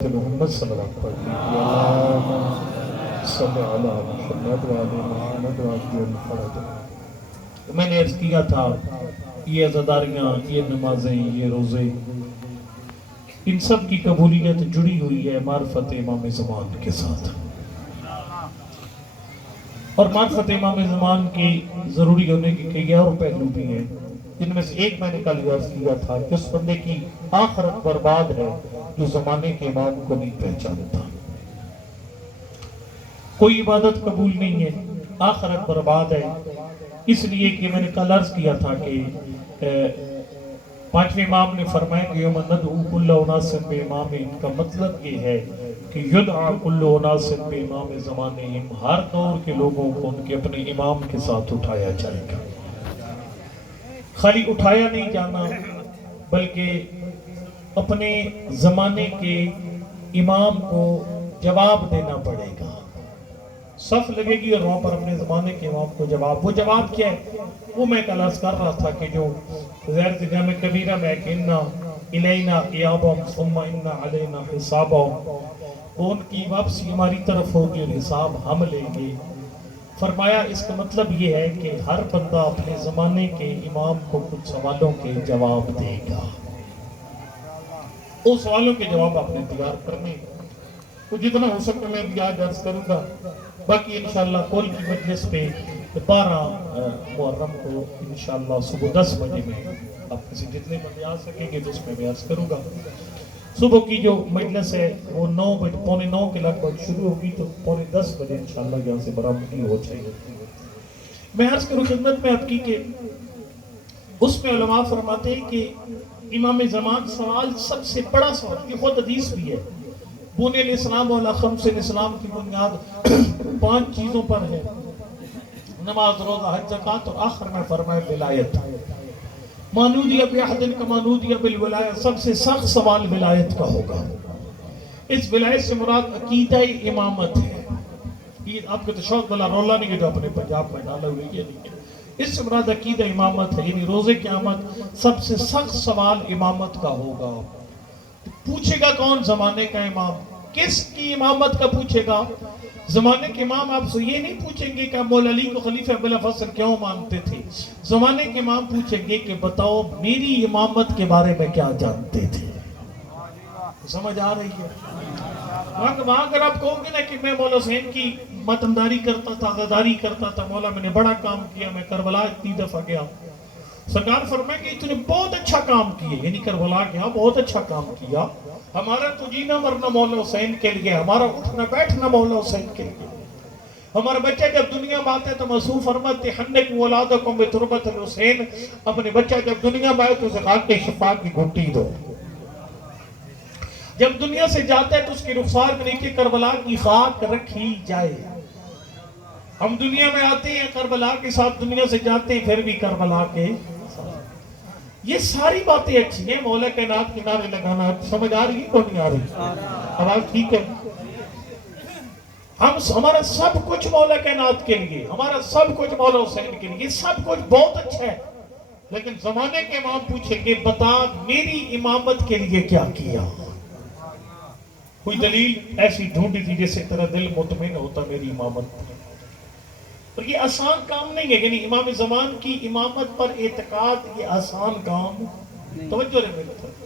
محمد صلی اللہ علیہ وسلم صلی علی محمد وعلی محمد وعلی محمد۔ میں نے عرض کیا تھا یہ عزاداریاں، یہ نمازیں، یہ روزے، ان سب کی قبولیت جڑی ہوئی ہے معرفت امام زمان کے ساتھ، اور معرفت امام زمان کی ضروری ہونے کے کئی اور پہلو بھی ہیں، جن میں سے ایک میں نے کل عرض کیا تھا کہ اس بندے کی آخرت برباد ہے جو زمانے کے امام کو نہیں پہچانتا۔ کوئی عبادت قبول نہیں ہے، آخرت برباد ہے، اس لیے کہ میں نے کل عرض کیا تھا کہ پانچویں امام نے فرمایا کہ یوم ندعو کل اناس بامام، ان کا مطلب یہ ہے کہ یدعا کل اناس بامام زمانہم، ہر دور کے لوگوں کو ان کے اپنے امام کے ساتھ اٹھایا جائے گا۔ خالی اٹھایا نہیں جانا بلکہ اپنے زمانے کے امام کو جواب دینا پڑے گا۔ صف لگے گی اور وہاں پر اپنے زمانے کے امام کو جواب، وہ جواب کیا ہے وہ میں کل عرض کر رہا تھا کہ جو زیر جامع کبیرہ میں کہ انا الینا ایابہم ثم انا علینا حسابہم، وہ ان کی واپسی ہماری طرف ہوگی اور حساب ہم لیں گے۔ فرمایا اس کا مطلب یہ ہے کہ ہر بندہ اپنے زمانے کے امام کو کچھ سوالوں کے جواب دے گا، وہ سوالوں کے جواب آپ نے تیار کرنے، تو جتنا ہو سکتا میں بھی آج عرض کروں گا، باقی انشاءاللہ کل کی مجلس پہ 12 محرم کو انشاءاللہ صبح 10 بجے میں آپ کسی جتنے بندے آ سکیں گے تو اس میں بھی عرض کروں گا۔ صبح کی جو مجلس ہے وہ 9 بجے پونے 9 کے لگ بھگ شروع ہوگی، تو پونے 10 بجے انشاءاللہ یہاں سے برآمدگی ہو جائے گی۔ میں عرض کروں خدمت میں آپ کی کہ اس میں علماء فرماتے ہیں کہ امام زمان سوال سب سے بڑا سوال، یہ خود حدیث بھی ہے، بنی الاسلام علی خمس، اسلام کی بنیاد 5 چیزوں پر ہے، نماز، روزہ، حج، زکوٰۃ، اور آخر میں فرمائے ولایت۔ مانودی بأحد کمانودی بالولایہ، سب سے سخت سوال ولایت کا ہوگا۔ اس ولایت سے مراد عقیدہ امامت ہے، یہ آپ کے تو شوق بلا رولا نہیں ہے جو اپنے پنجاب میں ڈالا ہوئی ہے، نہیں ہے، اس سے مراد عقیدہ امامت ہے، یعنی روز قیامت سب سے سخت سوال امامت کا ہوگا۔ پوچھے گا کون؟ زمانے کا امام۔ کس کی امامت کا پوچھے گا؟ زمانے کے امام آپ سے یہ نہیں پوچھیں گے کہ مولا علی کو خلیفہ بلا فصل کیوں مانتے تھے، زمانے کے امام پوچھیں گے کہ بتاؤ میری امامت کے بارے میں کیا جانتے تھے۔ سمجھ آ رہی ہے؟ وہاں اگر آپ کہو گے نا کہ میں مولا حسین کی ماتمداری کرتا تھا، عزاداری کرتا تھا، مولا میں نے بڑا کام کیا، میں کربلا اتنی دفعہ گیا، سرکار فرمائے کہ تُو نے بہت اچھا کام کیا، یعنی کربلا گیا بہت اچھا کام کیا، ہمارا تو جینا مرنا مولا حسین کے لیے، ہمارا اٹھنا بیٹھنا مولا حسین کے لیے، ہمارا بچہ جب دنیا میں آتا ہے تو مسعود فرماتے حنکوا اولادکم بتربۃ الحسین، اپنے بچہ جب دنیا میں آئے تو اسے خاک شفا کی گھٹی دو، جب دنیا سے جاتا ہے تو اس کے رخسار میں نیچے کربلا کی خاک رکھی جائے۔ ہم دنیا میں آتے ہیں کربلا کے ساتھ، دنیا سے جاتے ہیں پھر بھی کربلا کے ساتھ۔ یہ ساری باتیں اچھی ہیں، مولا کائنات کے نعرے لگانا سمجھ آ رہی ہے کو نہیں آ رہی؟ آواز ٹھیک ہے؟ ہمارا سب کچھ مولا کائنات کے لیے، ہمارا سب کچھ مولا حسین کے لیے، یہ سب کچھ بہت اچھا ہے، لیکن زمانے کے امام پوچھیں گے بتا میری امامت کے لیے کیا کیا؟ کوئی دلیل ایسی ڈھونڈی تھی جس سے تیرا دل مطمئن ہوتا میری امامت پر؟ اور یہ آسان کام نہیں ہے، یعنی امام زمان کی امامت پر اعتقاد یہ آسان کام، توجہ رہے میری طرف،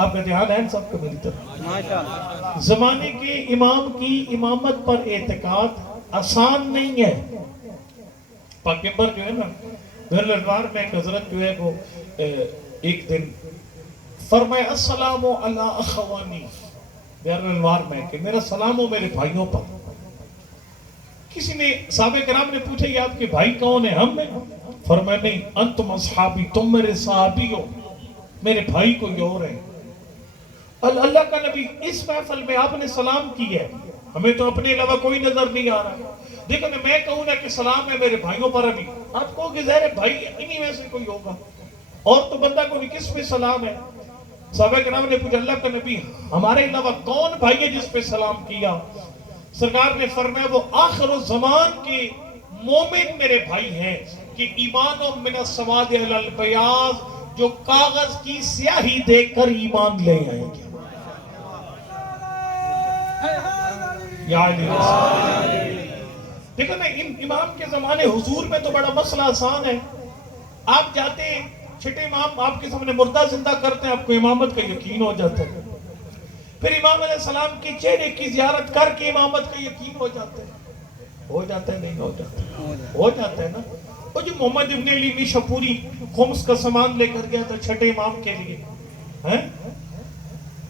آپ کا دھیان ہے سب کو میری طرف، زمانے کے امام کی امامت پر اعتقاد آسان نہیں ہے۔ پیغمبر جو ہے نا بحر الانوار میں ایک حضرت جو ہے وہ ایک دن فرمائے السلام علی اخوانی، بحر الانوار میں کہ میرا سلام ہو میرے بھائیوں پر۔ کسی نے صحابہ کرام نے پوچھا یہ آپ کے بھائی کون ہیں؟ ہم میں فرمایا نہیں، انتم اصحابی، تم میرے صحابی ہو، میرے بھائی کوئی اور ہیں۔ اللہ کا نبی اس محفل میں آپ نے سلام کی ہے، ہمیں تو اپنے علاوہ کوئی نظر نہیں آ رہا، دیکھو میں کہوں نا کہ سلام ہے میرے بھائیوں پر، ابھی آپ کہو کہ ظاہر بھائی انہی میں سے کوئی ہوگا، اور تو بندہ کو نہیں، کس پہ سلام ہے؟ صحابہ کرام نے پوچھا اللہ کا نبی ہمارے علاوہ کون بھائی ہے جس پہ سلام کیا؟ سرکار نے فرمایا وہ آخر الزمان کے مومن میرے بھائی ہیں کہ ایمان من السواد علی البیاض، جو کاغذ کی سیاہی دیکھ کر ایمان لے آئیں گے۔ یا علی دیکھو نا امام کے زمانے حضور میں تو بڑا مسئلہ آسان ہے. آپ جاتے ہیں چھٹے امام آپ کے سامنے مردہ زندہ کرتے ہیں, آپ کو امامت کا یقین ہو جاتا ہے. پھر امام علیہ السلام کے چہرے کی زیارت کر کے امامت کا یقین ہو جاتا ہے. ہو جاتا ہے نہیں ہو جاتا؟ ہو جاتا ہے نا. وہ جو محمد ابن علی نیشاپوری خمس کا سامان لے کر گیا تھا چھٹے امام کے لیے,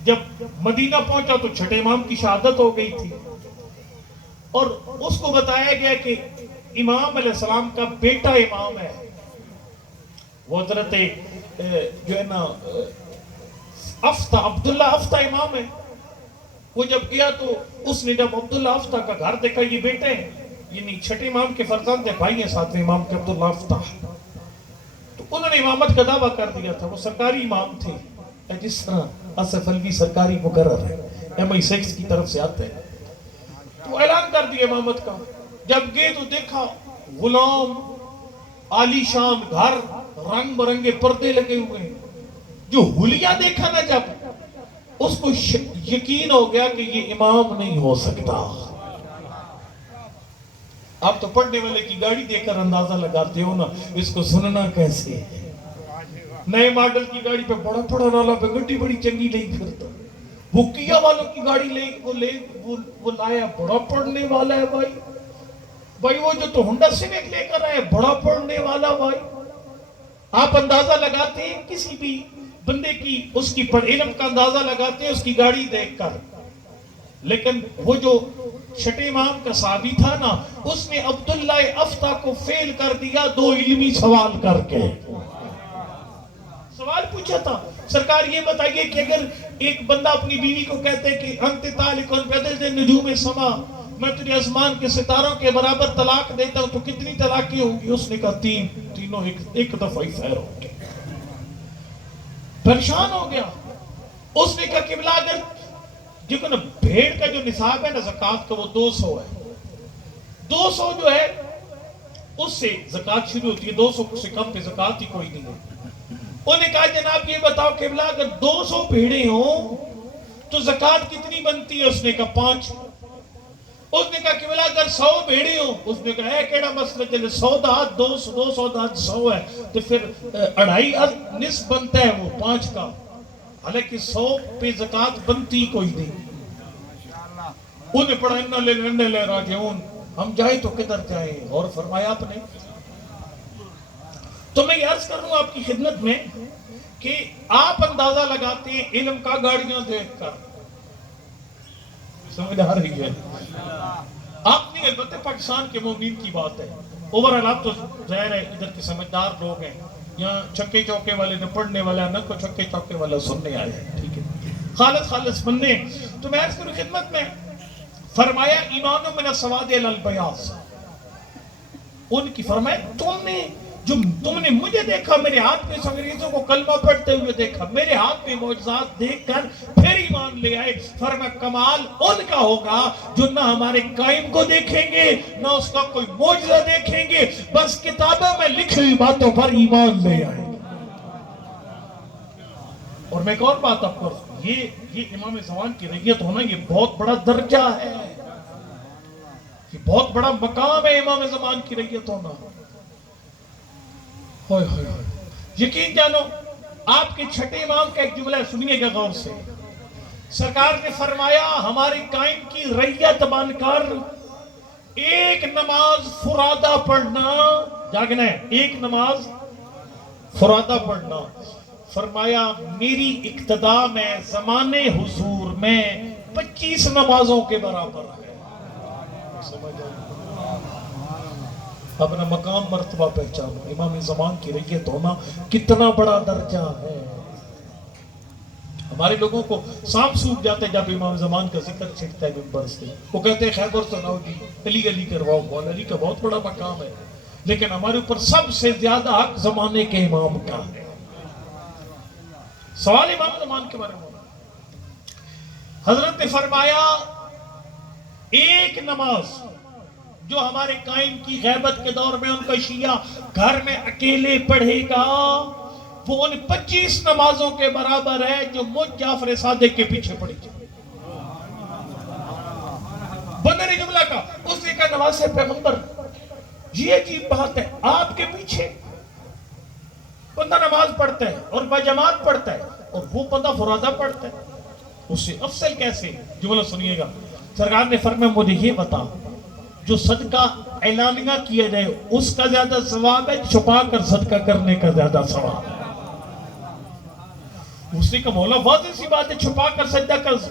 جب مدینہ پہنچا تو چھٹے امام کی شہادت ہو گئی تھی, اور اس کو بتایا گیا کہ امام علیہ السلام کا بیٹا امام ہے. وہ حضرت جو ہے نا افتح, عبداللہ افتح امام ہے. وہ جب گیا تو اس نے جب عبداللہ افتح کا گھر دیکھا, یہ بیٹے ہیں, یعنی چھٹے امام کے فرزند ہیں, بھائی ہیں ساتویں امام کے عبداللہ افتح, تو انہوں نے امامت کا دعویٰ کر دیا تھا. وہ سرکاری امام تھے, جس طرح آصف الوی سرکاری مقرر ہے, MI6 کی طرف سے آتے ہیں. تو اعلان کر دیا امامت کا. جب گئے تو دیکھا غلام, عالی شان گھر, رنگ برنگے پردے لگے ہوئے ہیں. جو حلیہ دیکھا نا جب, اس کو یقین ہو گیا کہ یہ امام نہیں ہو سکتا. آپ تو پڑھنے والے کی گاڑی دیکھ کر اندازہ لگاتے ہو نا اس کو سننا کیسے ہے. نئے ماڈل کی گاڑی پہ بڑا بڑا نالا پہ گڈی بڑی چنگی نہیں پھرتا. وہ کیا والوں کی گاڑی وہ لایا, بڑا پڑھنے والا ہے بھائی. بھائی وہ جو تو ہونڈا سیوک لے کر آئے, بڑا پڑھنے والا بھائی. آپ اندازہ لگاتے ہیں کسی بھی بندے کی, اس کی علم کا اندازہ لگاتے ہیں اس کی گاڑی دیکھ کر. لیکن وہ جو چھٹے امام کا صحابی تھا نا, اس نے عبداللہ افتح کو فیل کر دیا 2 علمی سوال کر کے. سوال پوچھا تھا, سرکار یہ بتائیے کہ اگر ایک بندہ اپنی بیوی کو کہتے کہ انت طالقن بعدد نجوم السما, میں تجھے آسمان کے ستاروں کے برابر طلاق دیتا ہوں, تو کتنی طلاقیں ہوں گی؟ اس نے کہا 3, تینوں ایک دفعہ ہی فیر ہوں گے. پریشان ہو گیا. اس نے کہا قبلہ اگر دیکھو نا بھیڑ کا جو نصاب ہے نا زکوٰۃ کا, وہ 200 ہے. 200 جو ہے اس سے زکوٰۃ شروع ہوتی ہے, 200 سے کم پہ زکوٰۃ ہی کوئی نہیں ہے. انہوں نے کہا جناب یہ بتاؤ قبلہ اگر 200 بھیڑیں ہوں تو زکوٰۃ کتنی بنتی ہے؟ اس نے کہا 5. اس نے کہا قبلہ اگر 100 بھیڑیں ہوں, اس نے کہا ہے کیڑا مسئلہ چلے, 100 دہات 200 دہات 100 ہے, تو پھر 2.5 نصف بنتا ہے وہ 5 کا. حالانکہ 100 پہ زکوٰۃ بنتی کوئی نہیں. انہیں پڑھا انہا لے راجعون, ہم جائیں تو کدھر جائیں؟ اور فرمایا آپ نے. تو میں یہ عرض کر رہا ہوں آپ کی خدمت میں کہ آپ اندازہ لگاتے ہیں علم کا گاڑیاں دیکھ کر. سمجھ آ رہی ہے؟ آپ نہیں, البتہ پاکستان کے مومنین کی بات ہے. اوورآل آپ تو ظاہر ہے ادھر کے سمجھدار لوگ ہیں, یہاں چھکے چوکے والے نے پڑھنے والا نہ کو چھکے چوکے والا سننے آئے ہیں, ٹھیک ہے, خالص بننے. تو میں عرض کروں خدمت میں, فرمایا ایمان من السواد الی البیاض. ان کی فرمایا تم نے مجھے دیکھا, میرے ہاتھ میں انگریزوں کو کلمہ پڑھتے ہوئے دیکھا, میرے ہاتھ میں معجزات دیکھ کر پھر ایمان لے آئے. فرمایا کمال ان کا ہوگا جو نہ ہمارے قائم کو دیکھیں گے نہ اس کا کوئی معجزہ دیکھیں گے, بس کتابوں میں لکھی ہوئی باتوں پر ایمان لے آئے. اور میں ایک اور بات آپ کو, یہ امام زمان کی ریت ہونا یہ بہت بڑا درجہ ہے, یہ بہت بڑا مقام ہے امام زمان کی ریت ہونا. یقین جانو, آپ کے چھٹے امام کا ایک جملہ سنیے گا غور سے. سرکار نے فرمایا ہمارے قائم کی ریت بن کر ایک نماز فرادہ پڑھنا, جاگنا ہے, ایک نماز فرادہ پڑھنا, فرمایا میری اقتداء میں زمانے حضور میں 25 نمازوں کے برابر ہے. اپنا مقام مرتبہ پہچانو. امام زمان کی ریت ہونا کتنا بڑا درجہ ہے. ہمارے لوگوں کو سانپ سوکھ جاتے جب امام زمان کا ذکر چھٹتا ہے منبر سے. وہ کہتے ہیں خیبر سناؤ جی, علی کرواؤ. مولا علی کا بہت بڑا مقام ہے, لیکن ہمارے اوپر سب سے زیادہ حق زمانے کے امام کا ہے. سوال امام زمان کے بارے میں, حضرت نے فرمایا ایک نماز جو ہمارے قائم کی غیبت کے دور میں ان کا شیعہ گھر میں اکیلے پڑھے گا, وہ ان 25 نمازوں کے برابر ہے جو مجھ جعفر صادق کے پیچھے پڑھی جائے. بندے نے جملہ کہا، اس نے کہا نواز سے پیغمبر یہ عجیب بات ہے، آپ کے پیچھے بندہ نماز پڑھتا ہے اور بجماعت پڑھتا ہے اور وہ بندہ فرادہ پڑھتا ہے، اس سے افضل کیسے؟ جملہ سنیے گا، سرکار نے فرمایا مجھے یہ بتا، جو صدقہ اعلانیہ کیا جائے اس کا زیادہ ثواب ہے، چھپا کر صدقہ کرنے کا زیادہ ثواب ہے؟ اس نے کہا مولا واضح سی بات ہے، چھپا کر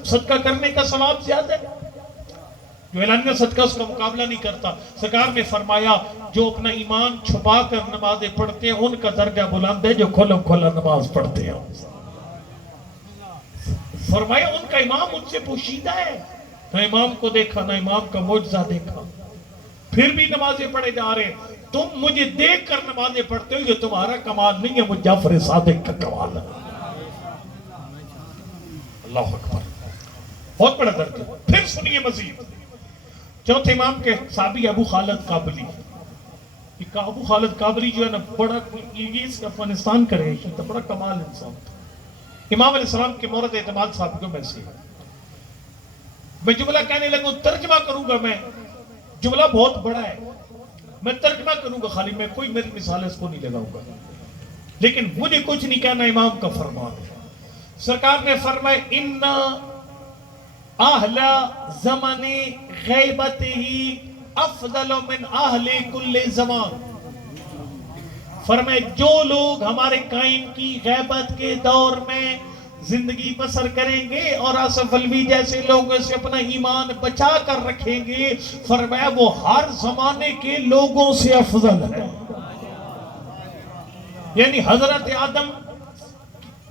صدقہ کرنے کا ثواب زیادہ ہے، جو اعلانیہ صدقہ اس کا مقابلہ نہیں کرتا۔ سرکار نے فرمایا جو اپنا ایمان چھپا کر نمازیں پڑھتے ہیں ان کا درجہ بلند ہے جو کھلا کھلا نماز پڑھتے ہیں۔ فرمایا ان کا امام ان سے پوشیدہ ہے، نہ امام کو دیکھا نہ امام کا معجزہ دیکھا، پھر بھی نمازیں پڑھے جا رہے ہیں۔ تم مجھے دیکھ کر نمازیں پڑھتے ہو، یہ تمہارا کمال نہیں ہے، مجھ جعفر صادق کا کمال ہے۔ اللہ اکبر، بہت بڑا درجہ۔ پھر سنیے مزید، چوتھے امام کے صحابی ابو خالد قابلی، ابو خالد قابلی جو ہے نا بڑا انگلیس افغانستان کا رہی تھا، بڑا کمال انسان تھا، امام علیہ السلام کے مورد اعتماد صحابیوں میں سے۔ میں جملہ کہنے لگوں ترجمہ کروں گا، میں جملہ بہت بڑا ہے، میں ترجمہ کروں گا خالی، میں کوئی میری مثال اس کو نہیں لگاؤں گا، لیکن مجھے کچھ نہیں کہنا، امام کا فرمان ہے۔ سرکار نے فرمایا ان اہل زمان غیبت ہی افضل من اہل کل زمان، فرمائے جو لوگ ہمارے قائم کی غیبت کے دور میں زندگی بسر کریں گے اور آصف الوی جیسے لوگوں سے اپنا ایمان بچا کر رکھیں گے، فرمایا وہ ہر زمانے کے لوگوں سے افضل ہے۔ یعنی حضرت آدم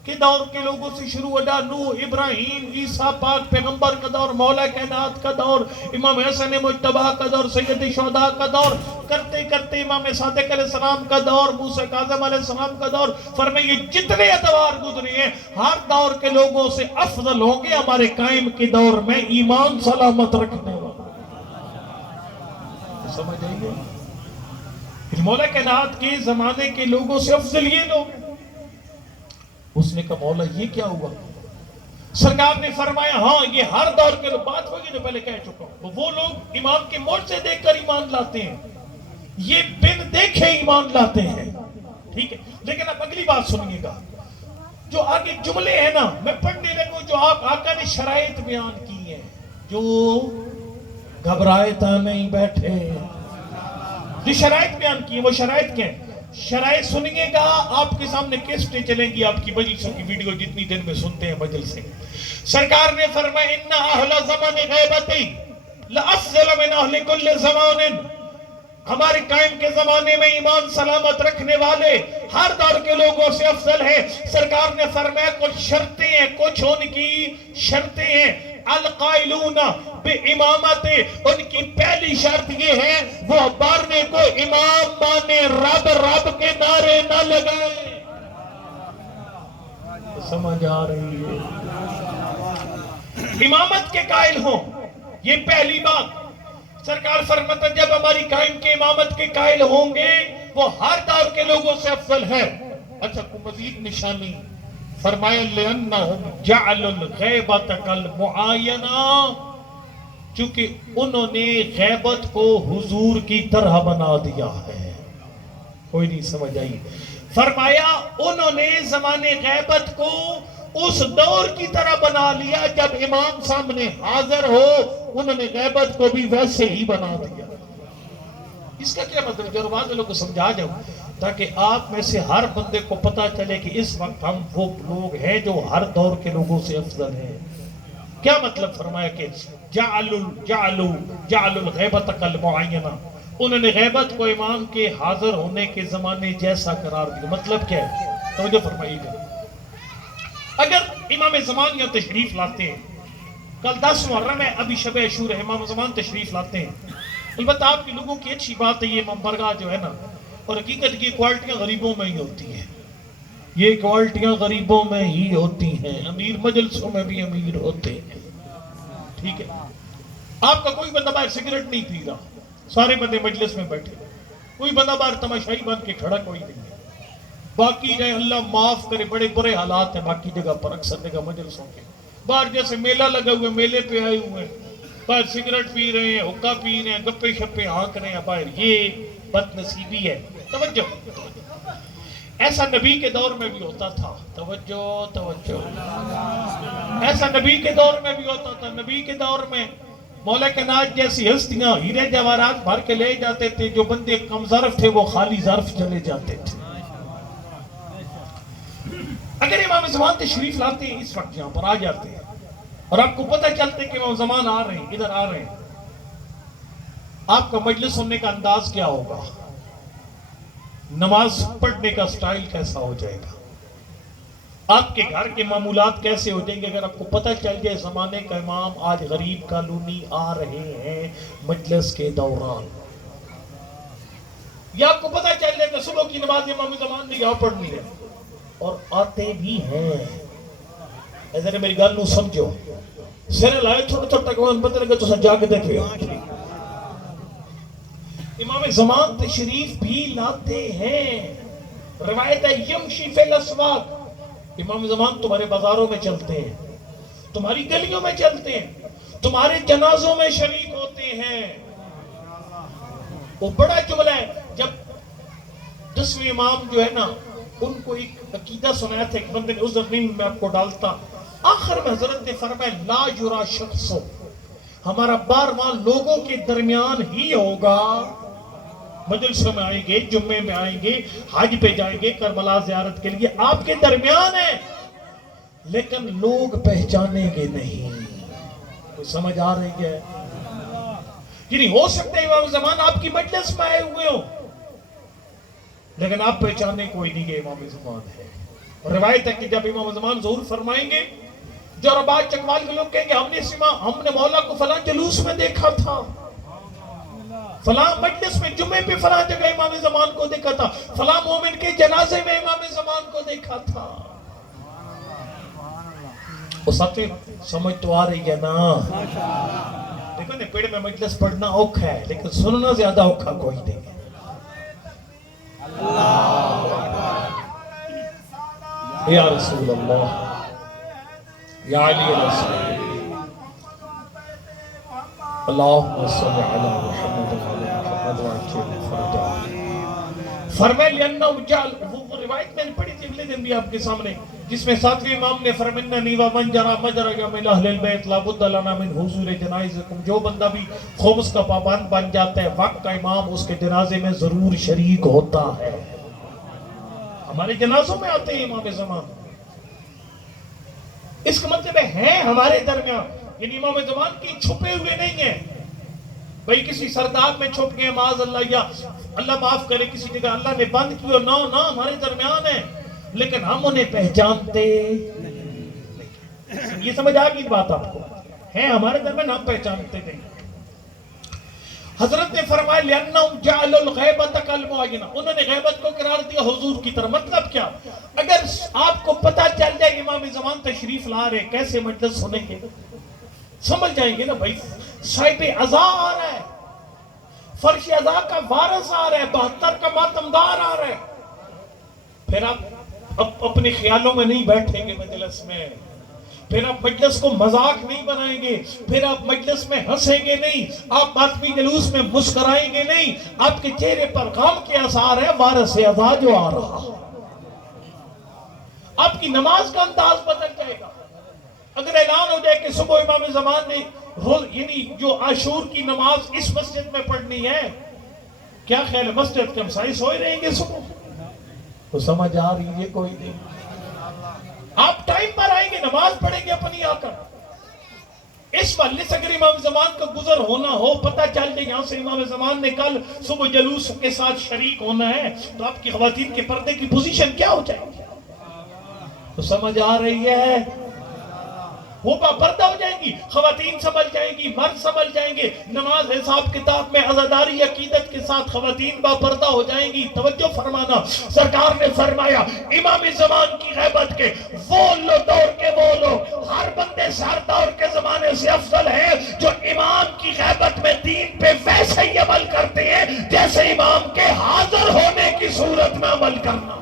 کے دور کے لوگوں سے شروع ہوتا، نوح، ابراہیم، عیسیٰ پاک پیغمبر کا دور، مولا کائنات کا دور، امام حسن مجتبی کا دور، سید شہداء کا دور، کرتے کرتے امام صادق علیہ السلام کا دور، موسیٰ کاظم علیہ السلام کا دور، فرمائے یہ جتنے ادوار گزرے ہیں ہر دور کے لوگوں سے افضل ہوں گے ہمارے قائم کے دور میں ایمان سلامت رکھنے والے۔ سمجھ آئیے، مولا کائنات کے زمانے کے لوگوں سے افضل یہ لوگ۔ اس نے کہا مولا یہ کیا ہوا؟ سرکار نے فرمایا ہاں یہ ہر دور کے لوگ، بات ہوگی جو پہلے کہہ چکا ہوں، وہ لوگ امام کے معجزے دیکھ کر ایمان لاتے ہیں، یہ بن دیکھے ایمان لاتے ہیں، ٹھیک ہے؟ لیکن اب اگلی بات سنیے گا، جو آگے جملے ہیں نا میں پڑھنے لگوں، جو آقا نے شرائط بیان کی ہیں، جو گھبرائے تا نہیں بیٹھے، جو شرائط بیان کی ہیں وہ شرائط کیا ہیں؟ شرائط سنیے گا، آپ کے سامنے کیسٹیں چلیں گی، آپ کی مجلسوں کی ویڈیو جتنی دن میں سنتے ہیں مجلسیں۔ سرکار نے فرمایا ان اہل زمان غیبتی لافضل من اہل کل زمان، ہمارے قائم کے زمانے میں ایمان سلامت رکھنے والے ہر دور کے لوگوں سے افضل ہے۔ سرکار نے فرمایا کچھ شرطیں ہیں، کچھ ان کی شرطیں ہیں، القائلون بے امامت، ان کی پہلی شرط یہ ہے وہ مارنے کو امام مانے، رب رب کے نعرے نہ لگائے۔ سمجھ آ رہی ہے؟ امامت کے قائل ہوں، یہ پہلی بات۔ سرکار فرماتا جب ہماری قائم کے امامت کے قائل ہوں گے وہ ہر دور کے لوگوں سے افضل ہے۔ اچھا کوئی مزید نشانی؟ فرمایا لِأَنَّهُمْ جَعَلُوا الْغَيْبَةَ كَالْمُعَايَنَةِ، چونکہ انہوں نے غیبت کو حضور کی طرح بنا دیا ہے۔ کوئی نہیں سمجھ آئی؟ فرمایا انہوں نے زمان غیبت کو اس دور کی طرح بنا لیا، جب امام سامنے حاضر ہو انہوں نے غیبت کو بھی ویسے ہی بنا دیا۔ اس کا کیا مطلب؟ جو بعض لوگوں کو سمجھا جاؤ تاکہ آپ میں سے ہر بندے کو پتا چلے کہ اس وقت ہم وہ لوگ ہیں جو ہر دور کے لوگوں سے افضل ہیں۔ کیا مطلب؟ فرمایا کہ جعلوا الغیبۃ کالمعینہ، انہوں نے غیبت کو امام کے حاضر ہونے کے زمانے جیسا قرار دیا۔ مطلب کیا ہے؟ توجہ فرمائیے گا، اگر امام زمان یا تشریف لاتے ہیں، کل 10 محرم ہے، ابھی شب عاشور ہے، امام زمان تشریف لاتے ہیں، البتہ آپ کے لوگوں کی اچھی بات ہے یہ امام برگاہ جو ہے نا، اور حقیقت کی کوالٹیاں غریبوں میں ہی ہوتی ہیں، یہ کوالٹیاں غریبوں میں ہی ہوتی ہیں، امیر مجلسوں میں بھی امیر ہوتے ہیں، ٹھیک ہے؟ آپ کا کوئی بندہ باہر سگریٹ نہیں پی رہا، سارے بندے مجلس میں بیٹھے، کوئی بندہ باہر تماشائی بن کے کھڑا کوئی نہیں ہے، باقی جائے اللہ معاف کرے بڑے برے حالات ہیں باقی جگہ پر، اکثر جگہ مجلسوں کے باہر جیسے میلہ لگا ہوئے، میلے پہ آئے ہوئے ہیں، باہر سگریٹ پی رہے ہیں، حقہ پی رہے ہیں، گپے شپے ہانک رہے ہیں باہر، یہ بد نصیبی ہے۔ توجہ، ایسا نبی کے دور میں بھی ہوتا تھا، توجہ توجہ، ایسا نبی کے دور میں بھی ہوتا تھا۔ نبی کے دور میں مولا کائنات جیسی ہستیاں ہیرے جواہرات بھر کے لے جاتے تھے، جو بندے کم ظرف تھے وہ خالی ظرف چلے جاتے تھے۔ اگر امام زمان تشریف لاتے ہیں اس وقت یہاں پر آ جاتے ہیں اور آپ کو پتہ چلتے کہ امام زمان آ رہے ہیں، ادھر آ رہے ہیں، آپ کا مجلس سننے کا انداز کیا ہوگا؟ نماز پڑھنے کا سٹائل کیسا ہو جائے گا؟ آپ کے گھر کے معمولات کیسے ہو جائیں گے اگر آپ کو پتہ چل جائے زمانے کا امام آج غریب کالونی آ رہے ہیں مجلس کے دوران؟ یا آپ کو پتہ چل جائے کہ صبح کی نماز امام زمان نے یہاں پڑھنی ہے اور آتے بھی ہیں؟ ایسے میری گل نو سمجھو، سر لائے چھوٹا چھوٹا کمان پتہ لگا تو سجا کے دیکھو۔ امام زمان تشریف بھی لاتے ہیں۔ روایت ہے یمشی فی الاسواق، امام زمان تمہارے بازاروں میں چلتے ہیں، تمہاری گلیوں میں چلتے ہیں، تمہارے جنازوں میں شریک ہوتے ہیں۔ وہ بڑا جملہ ہے۔ جب 10ویں امام جو ہے نا، ان کو ایک عقیدہ سنایا تھا ایک بندے نے، عذر نہیں میں آپ کو ڈالتا، آخر میں حضرت نے فرمایا لا یرا شخص، ہمارا بارواں لوگوں کے درمیان ہی ہوگا۔ مجلس میں آئیں گے، جمعے میں آئیں گے، حج پہ جائیں گے، کربلا زیارت کے لیے آپ کے درمیان ہیں، لیکن لوگ پہچانیں گے نہیں۔ کوئی سمجھ آ رہی ہے؟ یعنی ہو سکتا ہے امام زمان آپ کی مجلس میں آئے ہوئے ہوں لیکن آپ پہچانے کوئی نہیں کہ امام زمان ہے۔ روایت ہے کہ جب امام زمان ظہور فرمائیں گے، جو رباط چکوال کے لوگ کہیں گے ہم نے مولا کو فلاں جلوس میں دیکھا تھا، فلاں مجلس میں جمعے پہ فلاں جگہ امام زمان کو دیکھا تھا، فلاں مومن کے جنازے میں امام زمان کو دیکھا تھا۔ وہ سچے سمجھ تو آ رہی ہے نا؟ دیکھو نا، پیڑ میں مجلس پڑھنا اوکھا ہے لیکن سننا زیادہ اوکھا کوئی نہیں ہے۔ یا رسول اللہ، یا علی رسول اللہم صلی علی محمد وعلی محمد وعلی فرمائے لِأَنَّهُ جَعَلَ، وہ روایت میں نے پڑھی تھی اگلے دن بھی آپ کے سامنے، جس میں 7ویں امام نے فرمایا اِنَّنِي وَمَنْ جَرَى مَجْرَى مِنْ أَهْلِ الْبَيْتِ لَا بُدَّ لَنَا مِنْ حُضُورِ جَنَائِزِكُمْ، جو بندہ بھی خمس کا پابند بن جاتا ہے وقت کا امام اس کے جنازے میں ضرور شریک ہوتا ہے۔ ہمارے جنازوں میں آتے ہیں امام زمان، اس کا مطلب ہے ہمارے درمیان، یعنی امام زمان کی چھپے ہوئے نہیں ہیں بھئی کسی سرداب میں چھپ گئے معاذ اللہ، یا اللہ معاف کرے کسی جگہ اللہ نے بند کیا، نہ ہمارے درمیان ہے لیکن ہم انہیں پہچانتے نہیں۔ یہ سمجھ آگئی بات آپ کو؟ ہیں ہمارے درمیان، ہم پہچانتے نہیں۔ حضرت نے فرمایا لِأَنَّهُمْ جَعَلُوا الْغَيْبَةَ كَالْمُعَيِّنَةِ، انہوں نے غیبت کو قرار دیا حضور کی طرح۔ مطلب کیا؟ اگر آپ کو پتہ چل جائے امام زمان تشریف لا رہے، کیسے مجلس سنیں گے؟ سمجھ جائیں گے نا بھائی، صاحب عزا آ رہا ہے، فرش عزا کا وارث آ رہا ہے، 72 کا ماتمدار آ رہا ہے، پھر آپ اپنے خیالوں میں نہیں بیٹھیں گے مجلس میں، پھر آپ مجلس کو مذاق نہیں بنائیں گے، پھر آپ مجلس میں ہنسیں گے نہیں، آپ ماتمی جلوس میں مسکرائیں گے نہیں، آپ کے چہرے پر غم کے آثار ہے، وارث عزا جو آ رہا، آپ کی نماز کا انداز بدل جائے گا۔ اگر اعلان ہو جائے کہ صبح امام زمان نے یعنی جو عاشور کی نماز اس مسجد میں پڑھنی ہے، کیا خیال ہے مسجد کے ہمسائے سوئے رہیں گے صبح؟ تو سمجھ آ رہی ہے کوئی نہیں؟ آپ ٹائم پر آئیں گے، نماز پڑھیں گے اپنی آ کر۔ اس محلے سے اگر امام زمان کا گزر ہونا ہو، پتہ چل جائے یہاں سے امام زمان نے کل صبح جلوس کے ساتھ شریک ہونا ہے، تو آپ کی خواتین کے پردے کی پوزیشن کیا ہو جائے گی؟ تو سمجھ آ رہی ہے؟ وہ پردہ ہو جائیں گی، خواتین سنبھل جائیں گی، مرد سنبھل جائیں گے، نماز حساب کتاب میں عزاداری عقیدت کے ساتھ خواتین پردہ ہو جائیں گی۔ توجہ فرمانا، سرکار نے فرمایا امام زمان کی غیبت کے وہ دور کے وہ لوگ ہر بندے سے ہر دور کے زمانے سے افضل ہے جو امام کی غیبت میں دین پہ ویسے ہی عمل کرتے ہیں جیسے امام کے حاضر ہونے کی صورت میں عمل کرنا۔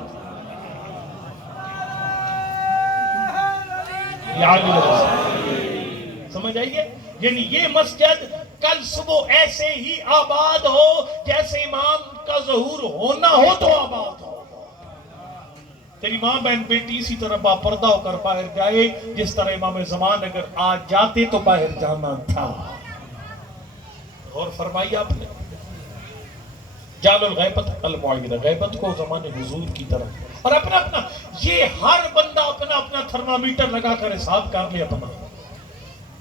سمجھ آئیے؟ یعنی یہ مسجد کل صبح ایسے ہی آباد ہو جیسے امام کا ظہور ہونا ہو تو آباد ہو. تیری ماں بہن بیٹی اسی طرح با پردہ ہو کر باہر جائے جس طرح امام زمان اگر آج جاتے تو باہر جانا تھا. اور فرمائی آپ نے جعل الغیبت المعیرہ، غیبت کو زمان حضور کی طرح. اور اپنا اپنا یہ ہر بندہ اپنا اپنا تھرمامیٹر لگا کر حساب کر لے اپنا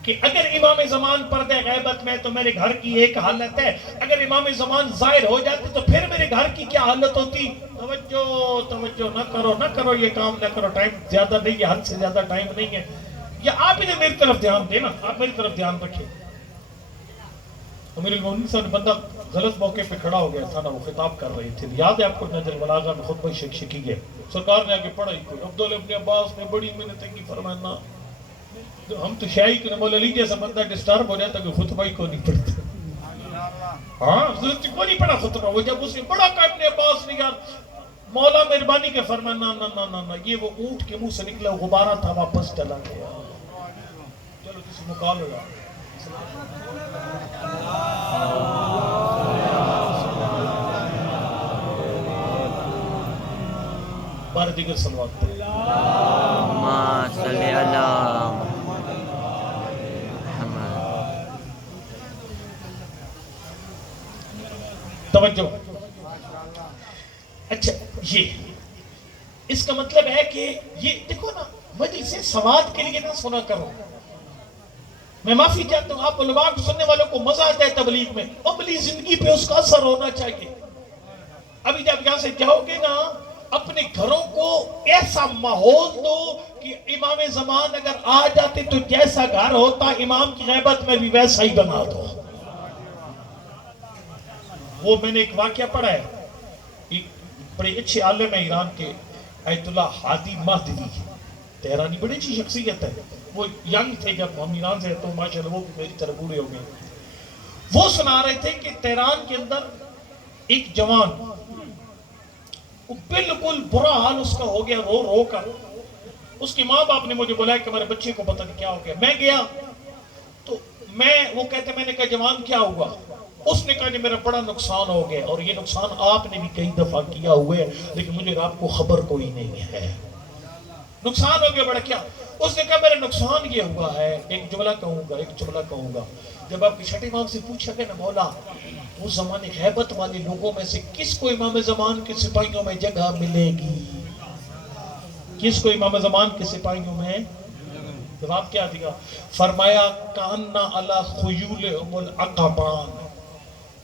کہ اگر امام زمان پردہ غیبت میں تو میرے گھر کی ایک حالت ہے، اگر امام زمان ظاہر ہو جاتے تو پھر میرے گھر کی کیا حالت ہوتی. توجہ نہ کرو یہ کام نہ کرو، ٹائم زیادہ نہیں ہے، حد سے زیادہ ٹائم نہیں ہے. یا آپ انہیں میری طرف دھیان دیں نا، آپ میری طرف دھیان رکھیں. امیر المومنین صاحب بندہ غلط موقع پہ کھڑا ہو گیا تھا نا، وہ خطاب کر رہے تھے. یاد ہے آپ کو نجر البلاغہ میں خطبہ شکی گئے، سرکار نے آگے پڑھا ہی کوئی عبداللہ ابن عباس نے بڑی محنت کی، فرمانا ہم تو شاہی کہ مولا علی جیسا بندہ ڈسٹرب ہو جاتا کہ خطبہ ہی کو نہیں پڑھتا. ہاں حضرت کو نہیں پڑھا خطبہ. وہ جب اس نے بڑا کہ ابن عباس نے کہا مولا مہربانی کے فرمانا نہ یہ وہ اونٹ کے منہ سے نکلا غبارہ تھا واپس چلا گیا. چلو کسی مقال ہو جا بارہ دیگر صلوات پڑھ. اللہم صلی علی محمد. توجہ. اچھا یہ اس کا مطلب ہے کہ یہ دیکھو نا، مجلس سواد کے لیے نہ سنا کرو. میں معافی چاہتا ہوں، آپ علماء کو سننے والوں کو مزہ آتا ہے تبلیغ میں، عملی زندگی پہ اس کا اثر ہونا چاہیے. ابھی جب یہاں سے جاؤ گے نا، اپنے گھروں کو ایسا ماحول دو کہ امام زمان اگر آ جاتے تو جیسا گھر ہوتا امام کی غیبت میں بھی ویسا ہی بنا دو. وہ میں نے ایک واقعہ پڑھا ہے، ایک بڑے اچھے عالم ہے ایران کے آیت اللہ ہادی مہدوی، تہرانی بڑی اچھی شخصیت ہے. وہ ینگ تھے جب ہم ایران سے، تو ماشاءاللہ وہ بھی میری طرح بوڑھے ہو گئے. وہ سنا رہے تھے کہ تہران کے اندر ایک جوان، بالکل برا حال اس کا ہو گیا، رو کر. اس کی ماں باپ نے مجھے بلایا کہ میرے بچے کو پتہ نہیں کیا ہو گیا. میں گیا تو وہ کہتے، میں نے کہا جوان کیا ہوا؟ اس نے کہا کہ میرا بڑا نقصان ہو گیا، اور یہ نقصان آپ نے بھی کئی دفعہ کیا ہوا ہے لیکن مجھے آپ کو خبر کوئی نہیں ہے. نقصان ہو گیا بڑا. کیا؟ اس نے کہا میرا نقصان یہ ہوا ہے، ایک جملہ کہوں گا. جب آپ کی چھٹے امام سے پوچھا گیا نا، مولا اس زمانے غیبت والے لوگوں میں سے کس کو امام زمان کے سپاہیوں میں جگہ ملے گی؟ کس کو امام زمان کے سپاہیوں میں؟ جواب کیا دیا؟ فرمایا کاننا علی خیولہم العقبان،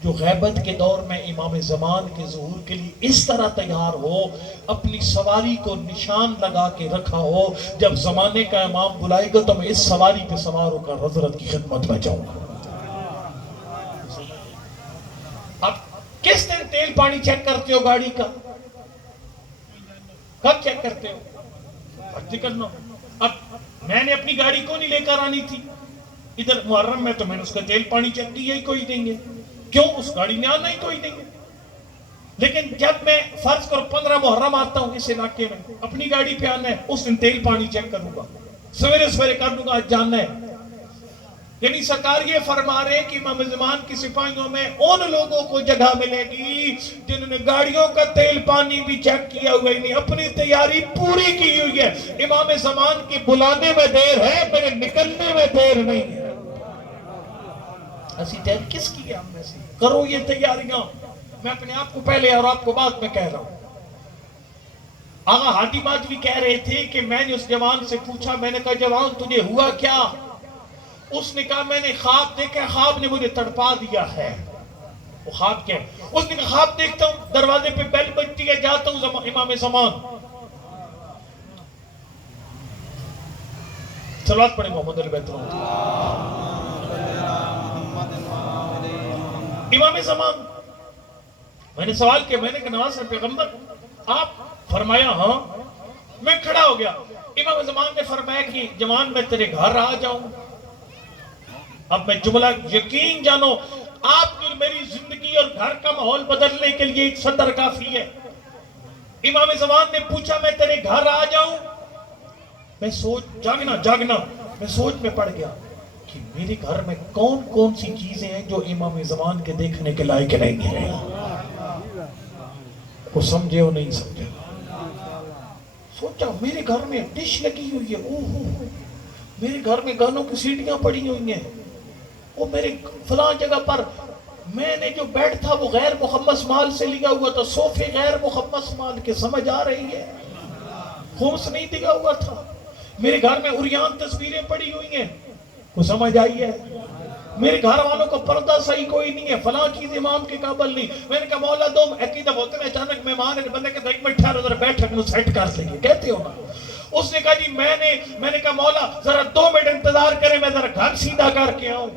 جو غیبت کے دور میں امام زمان کے ظہور کے لیے اس طرح تیار ہو، اپنی سواری کو نشان لگا کے رکھا ہو، جب زمانے کا امام بلائے گا تو میں اس سواری پہ سوار ہو کر حضرت کی خدمت میں جاؤں گا. اب کس دن تیل پانی چیک کرتے ہو گاڑی کا؟ کب چیک کرتے ہو؟ کرنا. اب میں نے اپنی گاڑی کو نہیں لے کر آنی تھی ادھر محرم میں، تو میں نے اس کا تیل پانی چیک کیا ہی کوئی دیں گے. کیوں؟ اس گاڑی نے آنا ہی کوئی نہیں ہے. لیکن جب میں فرض کرو 15 محرم آتا ہوں اس علاقے میں، اپنی گاڑی پہ آنا ہے، اس دن تیل پانی چیک کروں گا، سویرے کر دوں گا، جاننا ہے. یعنی سرکار یہ فرما رہے کہ امام زمان کی سپاہیوں میں ان لوگوں کو جگہ ملے گی جنہوں نے گاڑیوں کا تیل پانی بھی چیک کیا ہوا ہی نہیں، اپنی تیاری پوری کی ہوئی ہے. امام زمان کی بلانے میں دیر ہے، میرے نکلنے میں دیر نہیں ہے. ایسی تیاری کس کی ہے؟ ہم میں سے کرو یہ تیاریاں. میں اپنے آپ کو پہلے اور آپ کو بعد میں کہہ رہا ہوں. آغا ہادی مہدوی کہہ رہے تھے کہ میں نے اس جوان سے پوچھا، میں نے کہا جوان تجھے ہوا کیا؟ اس نے کہا میں نے خواب دیکھا، خواب نے مجھے تڑپا دیا ہے. وہ خواب کیا ہے؟ اس نے کہا خواب دیکھتا ہوں، دروازے پہ بیل بجتی ہے، جاتا ہوں امام زمان. صلوات پڑھیں محمد علی بیت اللہ. امام زمان، میں نے سوال کیا، میں نے کہا نواز صاحب پیغمبر آپ؟ فرمایا ہاں. میں کھڑا ہو گیا. امام زمان نے فرمایا کہ جوان میں تیرے گھر آ جاؤں. اب میں جملہ یقین جانو، آپ کی میری زندگی اور گھر کا ماحول بدلنے کے لیے ایک سطر کافی ہے. امام زمان نے پوچھا میں تیرے گھر آ جاؤں؟ میں سوچ جاگنا میں سوچ میں پڑ گیا کہ میرے گھر میں کون کون سی چیزیں ہیں جو امام زمان کے دیکھنے کے لائق نہیں ہے. وہ سمجھے ہو نہیں سمجھے. سوچا میرے گھر میں ڈش لگی ہوئی ہے, اوہ میرے گھر میں گانوں کی سیڑھیاں پڑی ہوئی ہیں, وہ میرے فلاں جگہ پر میں نے جو بیڈ تھا وہ غیر مخمس مال سے لیا ہوا تھا, صوفے غیر مخمس مال کے, سمجھ آ رہی ہے, خمس نہیں دیا ہوا تھا. میرے گھر میں عریان تصویریں پڑی ہوئی ہیں, وہ سمجھ آئی ہے. میرے گھر والوں کو پردہ صحیح کوئی نہیں ہے, فلاں چیز امام کے قابل نہیں. میں نے کہا مولا دو عقیدہ ہوتے ہیں اچانک مہمان ہے, بندے کہتا ہے ایک منٹ ٹھہرو ذرا بیٹھ کے سیٹ کر لیں گے, کہتے ہو نا. اس نے کہا جی میں نے کہا مولا ذرا 2 منٹ انتظار کریں, میں ذرا گھر سیدھا کر کے آؤں.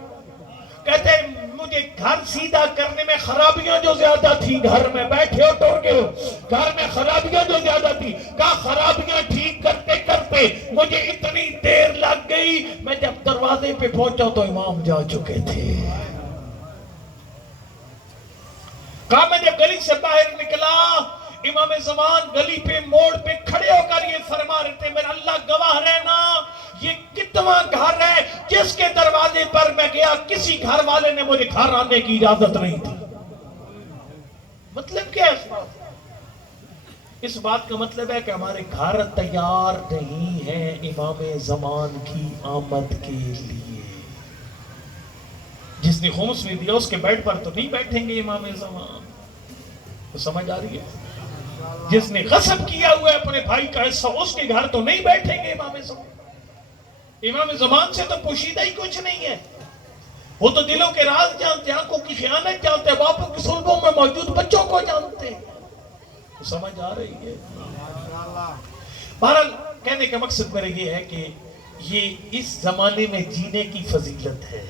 کہتے ہیں مجھے گھر سیدھا کرنے میں خرابیاں جو زیادہ تھی, گھر میں بیٹھے ہو ٹور گئے ہو, گھر میں خرابیاں جو زیادہ تھی, کہا خرابیاں ٹھیک کرتے کرتے مجھے اتنی دیر لگ گئی, میں جب دروازے پہ پہنچا تو امام جا چکے تھے. کہا میں جب گلی سے باہر نکلا, امام زمان گلی پہ موڑ پہ کھڑے ہو کر یہ فرما رہے تھے, میرا اللہ گواہ رہنا یہ کتنا گھر ہے جس کے دروازے پر میں گیا کسی گھر والے نے مجھے گھر آنے کی اجازت نہیں تھی. مطلب کیا ہے اس بات کا مطلب ہے کہ ہمارے گھر تیار نہیں ہیں امام زمان کی آمد کے لیے. جس نے خمس میں دیا اس کے بیڈ پر تو نہیں بیٹھیں گے امام زمان, تو سمجھ آ رہی ہے. جس نے غصب کیا ہوا ہے اپنے بھائی کا حصہ اس کے گھر تو نہیں بیٹھیں گے امام زمان. امام زمان سے تو پوشیدہ ہی کچھ نہیں ہے, وہ تو دلوں کے راز جانتے ہیں, آنکھوں کی خیانت جانتے ہیں, باپوں کی صلبوں میں موجود بچوں کو جانتے ہیں. سمجھ آ رہی ہے. بہرحال کہنے کا مقصد میرے یہ ہے کہ یہ اس زمانے میں جینے کی فضیلت ہے.